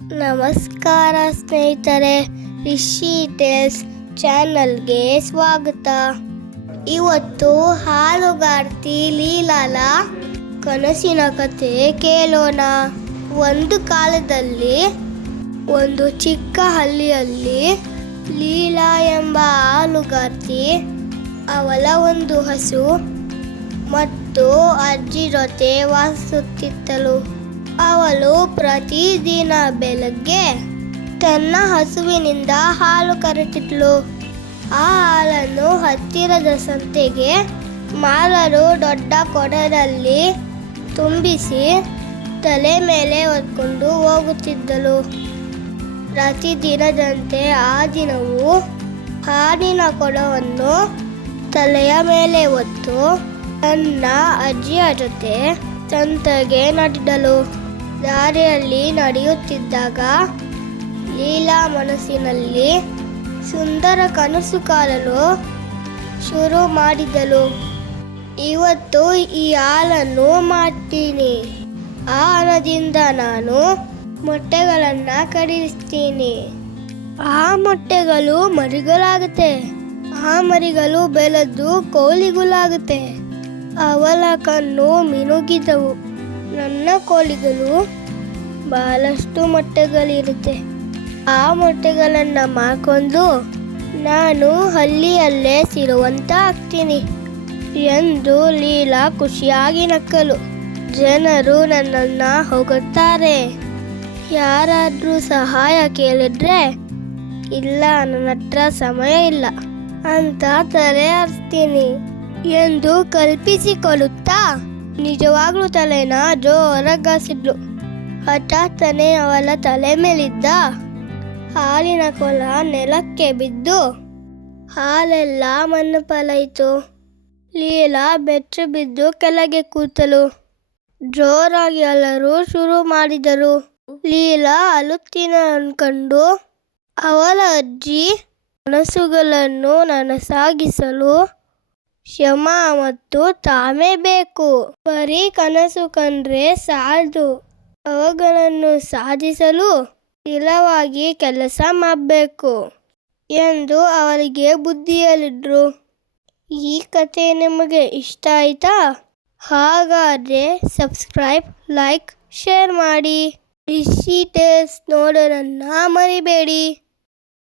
ನಮಸ್ಕಾರ ಸ್ನೇಹಿತರೆ, ರಿಷಿ ಟೇಲ್ಸ್ ಚಾನಲ್ಗೆ ಸ್ವಾಗತ. ಇವತ್ತು ಹಾಲುಗಾರ್ತಿ ಲೀಲಾಲ ಕನಸಿನ ಕತೆ ಕೇಳೋಣ. ಒಂದು ಕಾಲದಲ್ಲಿ ಒಂದು ಚಿಕ್ಕ ಹಳ್ಳಿಯಲ್ಲಿ ಲೀಲಾ ಎಂಬ ಹಾಲುಗಾರ್ತಿ ಅವಳ ಒಂದು ಹಸು ಮತ್ತು ಅಜ್ಜಿ ಜೊತೆ ವಾಸಿಸುತ್ತಿದ್ದಳು. ಅವಳು ಪ್ರತಿದಿನ ಬೆಳಗ್ಗೆ ತನ್ನ ಹಸುವಿನಿಂದ ಹಾಲು ಕರೆತಿದ್ಳು ಆ ಹಾಲನ್ನು ಹತ್ತಿರದ ಸಂತೆಗೆ ಮಾಲರು ದೊಡ್ಡ ಕೊಡದಲ್ಲಿ ತುಂಬಿಸಿ ತಲೆ ಮೇಲೆ ಹೊತ್ಕೊಂಡು ಹೋಗುತ್ತಿದ್ದಳು. ಪ್ರತಿದಿನದಂತೆ ಆ ದಿನವೂ ಹಾಲಿನ ಕೊಡವನ್ನು ತಲೆಯ ಮೇಲೆ ಹೊತ್ತು ತನ್ನ ಅಜ್ಜಿಯ ಜೊತೆ ಸಂತೆಗೆ ನಡೆದಳು ದಾರಿಯಲ್ಲಿ ನಡೆಯುತ್ತಿದ್ದಾಗ ಲೀಲಾ ಮನಸ್ಸಿನಲ್ಲಿ ಸುಂದರ ಕನಸು ಕಾಲಲು ಶುರು ಮಾಡಿದಳು. ಇವತ್ತು ಈ ಹಾಲನ್ನು ಮಾಡ್ತೀನಿ. ಆ ಹಣದಿಂದ ನಾನು ಮೊಟ್ಟೆಗಳನ್ನು ಕಡಿಸ್ತೀನಿ. ಆ ಮೊಟ್ಟೆಗಳು ಮರಿಗಳಾಗುತ್ತೆ. ಆ ಮರಿಗಳು ಬೆಳೆದು ಕೋಳಿಗಳಾಗುತ್ತೆ. ಅವಳ ಕಣ್ಣು ಮಿನುಗಿದವು. ನನ್ನ ಕೋಳಿಗಳು ಬಹಳಷ್ಟು ಮೊಟ್ಟೆಗಳಿರುತ್ತೆ. ಆ ಮೊಟ್ಟೆಗಳನ್ನು ಮಾರ್ಕೊಂಡು ನಾನು ಹಳ್ಳಿಯಲ್ಲೇ ಸಿರುವಂತ ಆಗ್ತೀನಿ ಎಂದು ಲೀಲಾ ಖುಷಿಯಾಗಿ ನಕ್ಕಲು. ಜನರು ನನ್ನನ್ನು ಹೋಗುತ್ತಾರೆ ಯಾರಾದರೂ ಸಹಾಯ ಕೇಳಿದ್ರೆ ಇಲ್ಲ, ನನ್ನ ಹತ್ರ ಸಮಯ ಇಲ್ಲ, ಅಂತ ತಲೆ ಹರ್ತೀನಿ ಎಂದು ಕಲ್ಪಿಸಿಕೊಳ್ಳುತ್ತಾ ನಿಜವಾಗ್ಲೂ ತಲೆನ? ಜೋರಾಗಾಸಿದ್ಲು. ಹಠಾತ್ತನೆ ಅವಳ ತಲೆ ಮೇಲಿದ್ದ ಹಾಲಿನ ಕೊಲ ನೆಲಕ್ಕೆ ಬಿದ್ದು ಹಾಲೆಲ್ಲ ಮಣ್ಣು ಪಾಲಾಯಿತು. ಲೀಲಾ ಬೆಚ್ಚು ಬಿದ್ದು ಕೆಳಗೆ ಕೂತಲು ಜೋರಾಗಿ ಅಲರು ಶುರು ಮಾಡಿದರು. ಲೀಲಾ ಅಲುತ್ತಿನ ಅನ್ಕೊಂಡು ಅವಳ ಅಜ್ಜಿ ಕನಸುಗಳನ್ನು ನನಸಾಗಿಸಲು ಶ್ರಮ ಮತ್ತು ತಾಳ್ಮೆ ಬೇಕು. ಬರೀ ಕನಸು ಕಂಡ್ರೆ ಸಾಲದು. ಅವುಗಳನ್ನು ಸಾಧಿಸಲು ಸ್ಥಿರವಾಗಿ ಕೆಲಸ ಮಾಡಬೇಕು ಎಂದು ಅವರಿಗೆ ಬುದ್ಧಿ ಹೇಳಿದ್ರು ಈ ಕತೆ ನಿಮಗೆ ಇಷ್ಟ ಆಯ್ತಾ? ಹಾಗಾದರೆ ಸಬ್ಸ್ಕ್ರೈಬ್, ಲೈಕ್, ಶೇರ್ ಮಾಡಿ. ರಿಷಿ ಟೇಲ್ಸ್ ನೋಡೋರನ್ನು ಮರಿಬೇಡಿ.